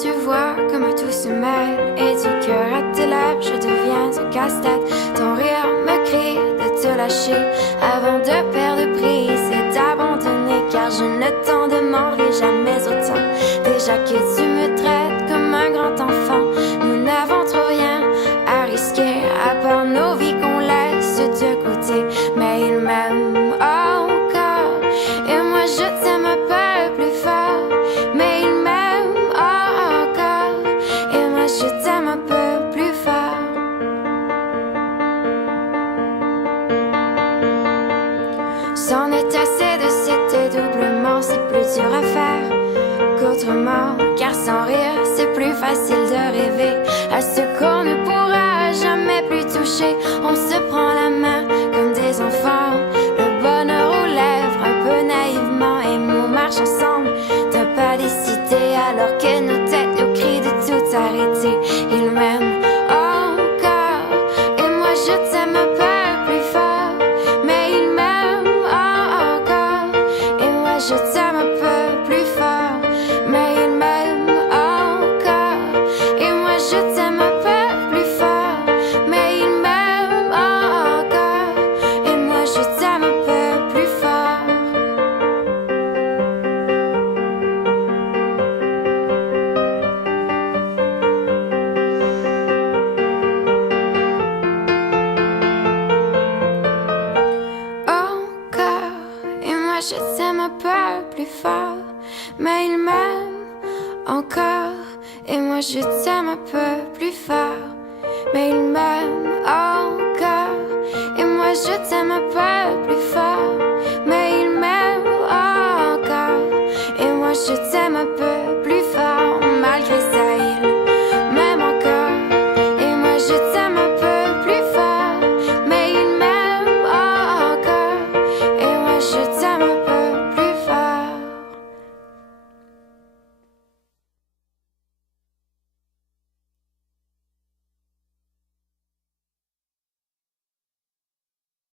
tu vois comme tout se mêle. Et du cœur à tes lèvres, je deviens un casse-tête. Ton rire me crie de te lâcher avant de perdre prise et d'abandonner. Car je ne t'en demanderai jamais autant. Déjà que tu me traites comme un grand enfant, nous n'avons trop rien à risquer à part nos vies qu'on laisse de côté. Mais il m'aime encore et moi je t'aime un peu plus fort. Mais il m'aime encore et moi je t'aime un peu plus fort. C'en est assez de cet dédoublement, c'est plus dur à faire qu'autrement. Car sans rire, c'est plus facile de rêver à ce qu'on ne pourra jamais plus toucher. On se prend la main comme des enfants, le bonheur aux lèvres un peu naïvement. Et on marche ensemble d'un pas décidé alors que nos têtes nous crient de tout arrêter. Il m'aime encore et moi je t'aime un peu plus fort. Mais il m'aime encore et moi je t'aime un peu plus fort. Mais il m'aime encore et moi je t'aime un peu plus fort. Mais il m'aime encore et moi je t'aime un peu plus fort. Encore et moi je t'aime un peu plus fort. Mais il m'aime encore et moi je t'aime un peu plus fort. Mais il m'aime encore et moi je t'aime un peu plus fort.